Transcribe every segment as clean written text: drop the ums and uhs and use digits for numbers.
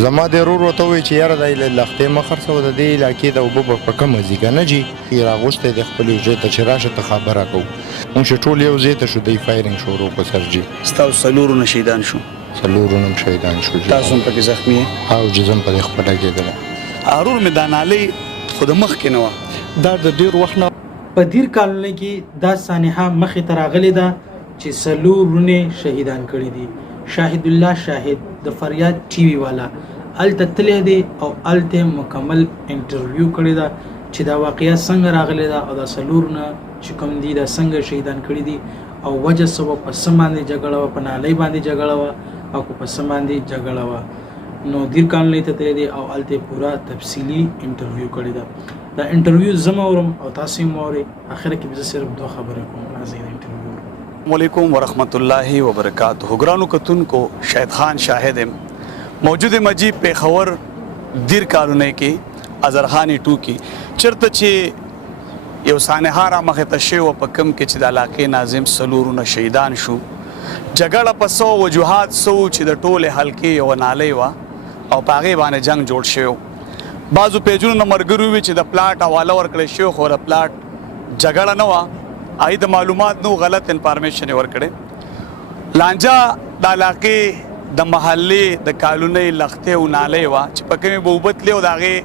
زما د ورور ورته ووایي چې یاره دا لښتې مه خرڅوه د دې علاقې د اوبه به په کمه ځي که نه جي راغوستی دی خپل یوځای ته چې راشه ته خبره کوو مونږ چې ټول یو ځای ته شو دی فایرنګ شروع کړو سر جي ستاسو څلورونه شهیدان شو څلورونه هم شهیدان شو تاسو هم پکې زخمي یې او چې زه هم پرې خپله کېدلی ارور مې دا نالۍ خو د مخکې نه وه دا د ډېر وخت نه په دیر کالونی کې دا سانحه مخې ته راغلې ده چې څلورونه شهیدان کړي دي شاهد الله شاهد د فریاد ټي وي والا الته تللی دی او الته مکمل انټرویو کړی ده چې دا واقعیا څنګه راغلی ده او دا څلورونه چې کوم دي دا څنګه شهیدان کړي دي او وجه څه وه په څه باندې جګړه وه په نالۍ باندې جګړه وه او په څه باندې جګړه وه نو دیر کالونی ته تللی دی او الته پورا تفصیلي انټرویو کړی ده دا انټرویو زه اورم او تاسو یې اورئ اخر کې به زه صرف دوه خبرې کوم راځئ د انټرویو السلام علیکم ورحمۃ اللہ وبرکاتہ ګرانو کتونکو شاهد خان شاهد موجود مجی پیښور دیر کالونی کې اظهرخانی 2 کې چرته چې یو سانحه رامخې ته شوې وه په کوم کې چې د علاقې ناظم څلورونه شهیدان شو جګړه په څو وجوهات څه وو چې د ټولې حلقې یوه نالۍ وه او په هغې باندې جنګ جوړ شوی بعضو پیجونو نه ملګري وي چې د پلاټ حواله ورکړی شوی خو د پلاټ جګړه نه وه هغې د معلومات نو غلط انفارمیشن یې ورکړی لانجه د علاقې د محلې د کالونۍ لښتې او نالۍ وه چې په کومې به اوبه تلې او د هغې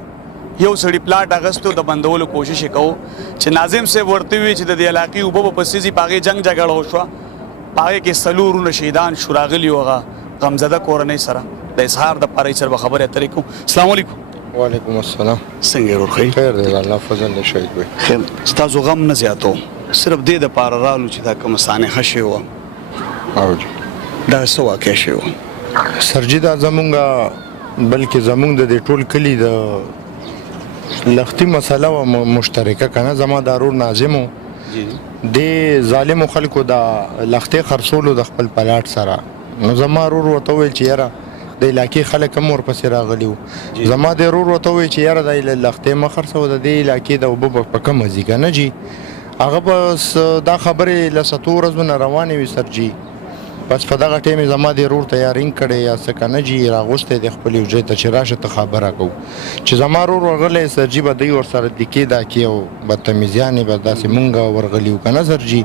یو سړي پلاټ اخیستو د بندولو کوشش یې کوو چې ناظم صاحب ورته وي چې د دې علاقې اوبه به پسې ځي په هغې جنګ جګړه وشوه په هغې کې څلورونه شهیدان شو راغلي وو هغه غمزده کورنۍ سره د اظهار دپاره یې سره به خبرې اترې کوو السلام علیکم وعلیکم السلام څنګه یې ورور ښه خیر دی الله فضل دی شهید وي خیر ستاسو غم نه زیاتو صرف دې دپاره رالو چې دا کومه سانحه شوې وه او جي دا څه واقع شوې وه سرجي دا زمونږ بلکې زمونږ د دې ټول کلي د لښتي مسله وه مشترکه که نه زما دا ورور ناظم و دې ظالمو خلکو د لښتې خرڅولو د خپل پلاټ سره نو زما ورور ورته وویل چې یاره د علاقې خلک هم ورپسې راغلي وو زما د ورور ورته وویل چې یاره دا لښتې مه خرڅوه د دې علاقې د اوبه به په کمه ځي که نه جي هغه بس دا خبرې له 7 ورځو نه روانې وي سرجي بس په دغه ټیم یې زما د ورور ته یا رینګ کړی یا څه که نه جي راغوستی دی خپل یو ځای ته چې راشه ته خبره کوو چې زما ورور ورغلی سرجي به دوی ورسره دیکې دا کې او بدتمیزیانې به داسې مونږ ورغلي وو که نه سرجي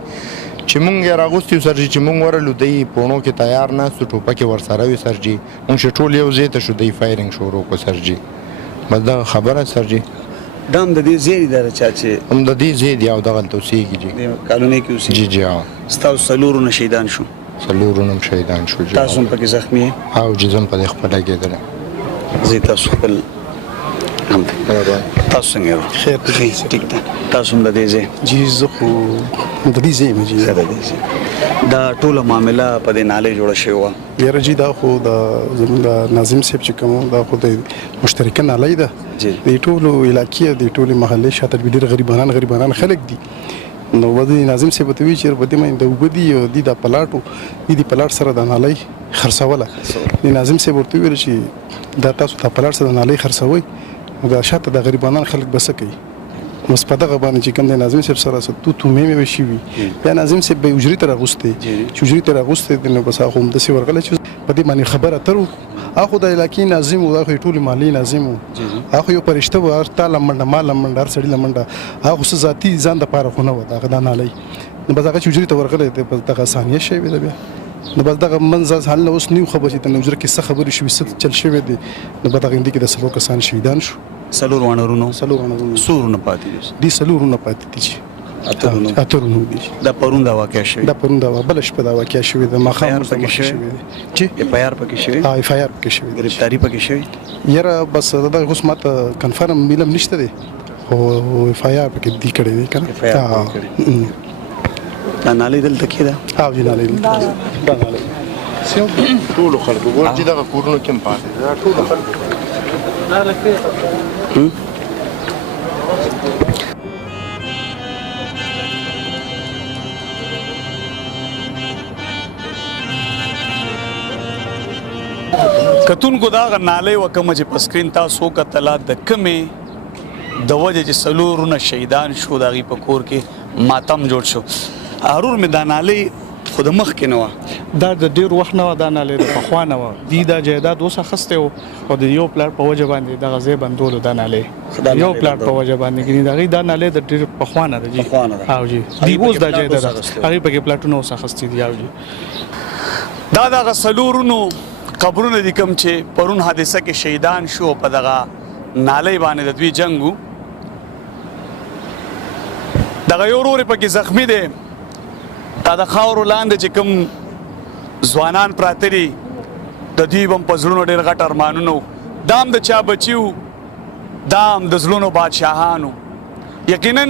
چې مونږ یې راغوستي وو سرجي چې مونږ ورغلو دی پوڼو کې تیار ناست وو ټوپکې ورسره وي سرجي مونږ چې ټول یو ځای ته شو دی فایرنګ شروع کړو سرجي بس دغه خبره سرجي دا هم د دې ځای دی د چا چې هم د دې ځای دی او دغلته اوسېږي جي د کالونۍ کې اوسېږي جي جي ستاسو څلورونه شهیدان شو څلورونه هم شهیدان شو جي تاسو هم پکې زخمي یې او جي زه هم پرې خپله کېدلی زه تاسو خپل تاسو څنګه یو خیر دی ټیک ده تاسو هم د دې ځای جی زه خو د دې ځای یم جی ښه ده دې ځای دا ټوله معامله په دې نالۍ جوړه شوې وه یاره جی دا خو د زموږ د ناظم صاحب چې کوم دا خو د مشترکه نالۍ ده جی د ټولو علاقې د ټولې محلې شاته ډېر غریبانان خلک دي نو ودې ناظم صاحب ته وی چې بده مې د وګدي او د پلاټو د پلاټ سره د نالۍ خرڅوله د ناظم صاحب ورته ویل چې دا تاسو ته پلاټ سره د نالۍ خرڅوي دا شاته د غریبانان خلک بس کوي نو په دغه باندې چې کوم د ناظم صاحب سره تو مې شي وي بیا ناظم صاحب به اجري ته راغوستي چې اجري ته راغوستي نو بس هغه هم د سی ورغله چې په دې باندې خبره ترو اخو د علاقې ناظم او اخو ټول مالی ناظم اخو یو پرشته و تعالی منډه مال منډه هر سړی لمنډه اخو ذاتی ځان د پاره خونه و دغه د نالۍ نو بس هغه چې اجري ته ورغله په دغه ثانیه شي بیا نو بس دغه منځ حل اوس نیو خبر چې د نوجر کې څه خبرې شوې څه چل شوې دي نو په دغه کې د سلو کسان شهیدان شو څلور وانرونو څورونه پاتې دي څلورونه پاتې دي اترونو دي دا پرون دا واقع شوی دا پرون دا بل شپه دا واقع شوی د مخامخ پکې شوی چې اف آی آر پکې شوی اف آی آر پکې شوی گرفتاری پکې شوی یاره بس دا اوس ماته کنفرم ملم نشته دی او اف آی آر پکې دی کړی دی کنه دا نالۍ دلته کې ده او جی نالۍ دا نالۍ سیو ټولو خلکو ګور چې دغه کورونو کې هم پاتې دا ټولو خلکو کتونکو دا هغه نالۍ وه کومه چې په سکرین تاسو وکتله د کومې د وجې چې څلورونه شهیدان شو د هغې په کور کې ماتم جوړ شو ارور مې دا نالۍ خو د مخکې نه وه دا د ډیر وخت نه دا نالې د پخوا نه وه دی دا جایداد اوس اخیستی و او د یو پلاټ په وجه باندې دغه ځای بندولو دا نالې یو پلاټ په وجه باندې ګینې د هغې دا نالې د ډېر پخوا نه ده جي او جي دی اوس دا جایداد ده هغې پکې پلاټونه اوس اخیستي دي او جي دا دغه څلورونو قبرونه دي کوم چې پرون حادثه کې شهیدان شو په دغه نالۍ باندې د دوی جنګ و دغه یو ورور پکې زخمی دی دا د خاورو لاندې چې کوم ځوانان پراته دي د دوی به هم په زړونو ډېر غټ ارمانونه دا هم د چا بچي وو دا هم د زړونو بادشاهانو یقینا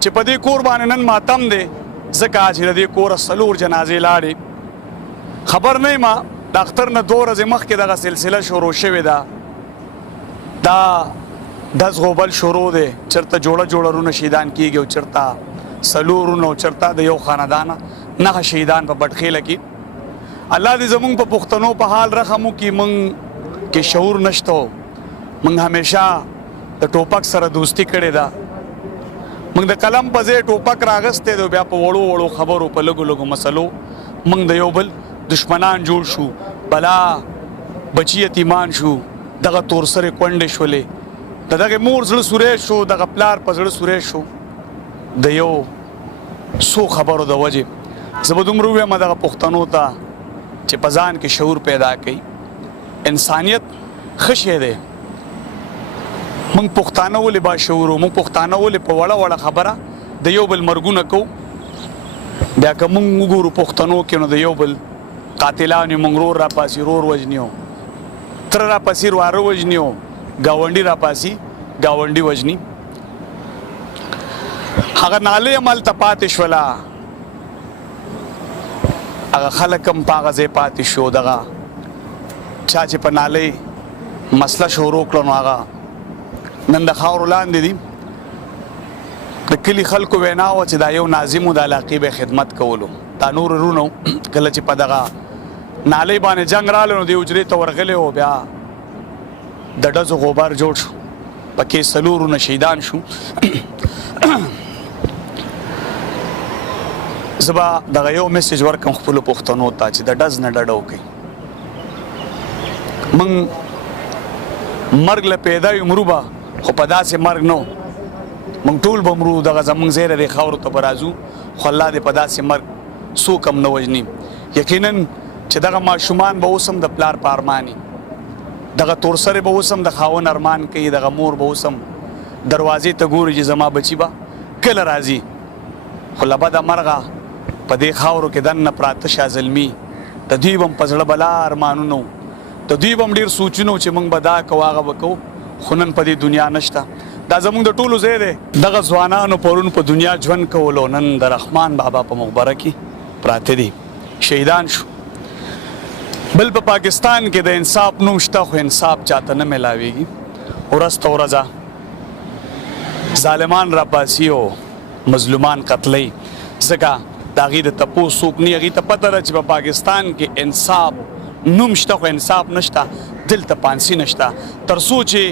چې په دې کور باندې نن ماتم دی ځکه چې د دې کوره څلور جنازې لاړې خبر نه یم د اختر نه 2 ورځې مخکې دغه سلسله شروع شوې ده دا دس غوبل شروع دی چېرته جوړه رونه شهیدان کېږي او چېرته څلورونه او چېرته د یو خاندانه نهه شهیدان په بټخیله کې الله دې زمونږ په پښتنو په حال رحم وکړي موږ کې شعور نشته موږ همیشه د ټوپک سره دوستي کړې ده موږ د قلم په ځای ټوپک راغستی دی بیا په وړو خبرو په لږو مسلو موږ د یو بل دشمنان جوړ شو بلا بچی یتیمان شو دغه تورسرې کونډې شولې د دغه مور زړه سوری شو دغه پلار په زړه سوری شو د یو څو خبرو د وجې زه به دومره ووایم دغه پښتنو ته چې په ځان کې شعور پیدا کوي انسانیت ښه شی دی موږ پښتانه ولې باشعور وو موږ پښتانه ولې په وړه خبره د یو بل مرګونه کوو بیا که موږ وګورو پښتنو کې نو د یو بل قاتلان یو موږ رور راپاسي رور وژني و تره راپاسي واره وژني و ګاونډي راپاسي ګاونډي وژني هغه نالۍ همالته پاتې شوله هغه خلک هم په هغه ځای پاتې شو دغه چا چې په نالۍ مسله شروع کړه نو هغه نن د خاورو لاندې دي د کلي خلکو وینا وه چې دا یو ناظم و د علاقې به خدمت کولو دا نور ورونو کله چې په دغه نالۍ باندې جنګ راغلی نو دې حجرې ته ورغلی و بیا د ډزو غبار جوړ شو پکې څلورونه شهیدان شو زه به دغه یو میسیج ورکړم خپلو پښتنو ته چې د ډز نه ډډه وکړئ موږ مرګ له پیدا یو مرو به خو په داسې مرګ نه موږ ټول به مرو دغه زموږ ځای دی خاورو ته به راځو خو الله دې په داسې مرګ څوک هم نه وژني یقینا چې دغه ماشومان به اوس هم د پلار په ارماني دغه تورسرې به اوس هم د خاوند ارمان کوي دغه مور به اوس هم دروازې ته ګوري چې زما بچي به کله راځي خو له بده مرغه په دې خاورو کې دننه پراته شاه زلمي د دوی به هم په زړه بلا ارمانونه د دوی به هم ډېر سوچونه چې موږ به دا کوو هغه به کوو خو نن په دې دنیا نشته دا زموږ د ټولو ځای دی دغه ځوانانو پرون په دنیا ژوند کولو نن د رحمان بابا په مقبره کې پراته دي شهیدان شو بل په پاکستان کې د انصاف نوم شته خو انصاف چاته نه میلاویږي ورځ په ورځه ظالمان راپاسي او مظلومان قتلوي ځکه د هغې د تپوس څوک نه هغې ته پته ده چې په پاکستان کې انصاف نوم شته خو انصاف نشته دلته پانسي نشته تر څو چې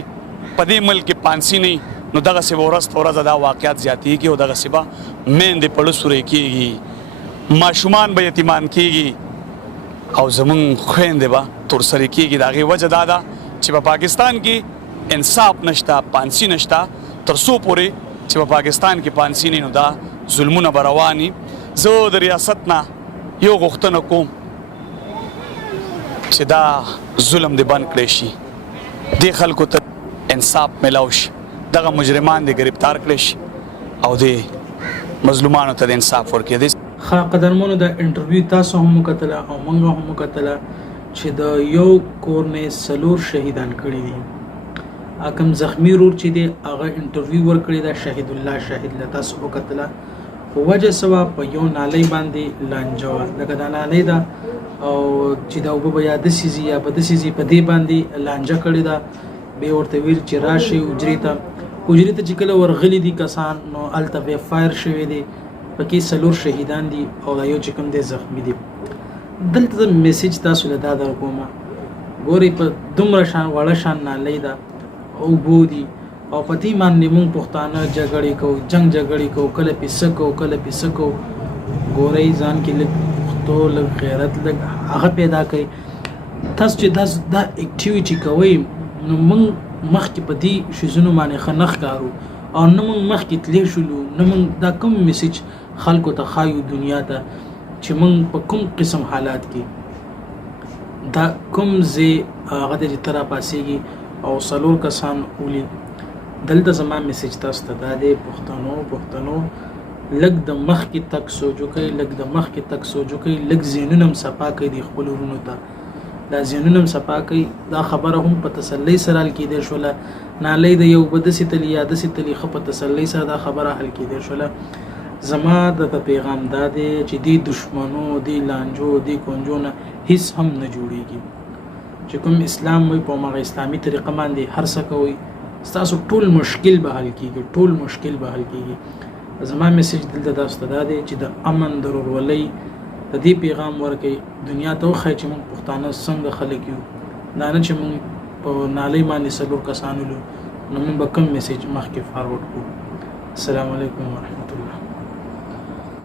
په دې ملک کې پانسي نه نو دغسې به ورځ په ورځه دا واقعات زیاتېږي او دغسې به میندې پړه سورې کېږي ماشومان به یتیمان کېږي او زمونږ خویندې به تورسرې کېږي د هغې وجه دا ده چې په پاکستان کې انصاف نشته پانسي نشته تر څو پورې چې په پاکستان کې پانسي نه نو دا ظلمونه به روان وي زه د ریاست نه یو غوښتنه کوم چې دا ظلم دې بند کړی شي دې خلکو ته انصاف میلاو شي دغه مجرمان دې گرفتار کړی شي او دې مظلومانو ته د انصاف ورکړي ښه قدرمنو د انټرویو تاسو هم وکتله او موږ هم وکتله چې د یو کور نه 4 شهیدان کړي دي کوم زخمی ورور چې دی هغه انټرویو ورکړی دا شهید الله شاهد له تاسو وکتله خو وجه سوا په یو نالۍ باندې لانجه وه لکه دا نالۍ ده او چې دا اوبه به یا داسې ځي یا به داسې ځي په دې باندې لانجه کړې ده بیا ورته ویل چې راشئ حجرې ته چې کله ورغلي دي کسان نو هلته بیا فایر شوی دی پکې 4 شهیدان دي او دا یو چې کوم دی زخمی دي دلته د میسیج تاسو له دا در کومه ګورئ په دومره شان وړه شان نالۍ ده اوبو دي او په دې باندې موږ پښتانه جګړې کوو جنګ جګړې کوو کله پیسه کوو ګورئ ځان کې پښتو لږ غیرت لږ هغه پیدا کړئ. تاسو چې دا اکټیویټي کوئ نو موږ مخکې په دې شیزونو باندې ښه نه ښکارو او نه موږ مخکې تللی شولو، نه موږ دا کوم میسیج خلکو ته ښایو دنیا ته چې موږ په کوم قسم حالات کې دا کوم ځای هغه دی چې ته راپاڅېږي او 4 کسان ولي. دلته زما میسیج تاسو ته دا دی پښتنو لږ د مخکې تک سوچ وکړئ، لږ د مخکې تک سوچ وکړئ، لږ ذهنونه هم صفا کړئ د خپلو وروڼو ته، دا ذهنونه هم صفا کړئ. دا خبره هم په تسلۍ سره حل کېدی شوله، نالۍ د یو به داسې تلي یا داسې تلي ښه په تسلۍ سره دا خبره حل کېدی شوله. زما د پیغام دا دی چې دې دشمنو دې لانجو دې کونجو نه هیڅ هم نه جوړیږي. چې کوم اسلام وي په هماغه اسلامي طریقه باندې هر څه کوئ ستاسو ټول مشکل به حل کېږي، ټول مشکل به حل کېږي. زما میسیج دلته تاسو ته دا دی چې د امن د ورورولۍ د دې پیغام ورکړئ دنیا ته، وښایئ چې موږ پښتانه څنګه خلک یو، دا نه چې موږ په نالۍ باندې 4 کسان ولو نو موږ به کوم میسیج مخکې فارورډ کړو. السلام علیکم ورحمت الله.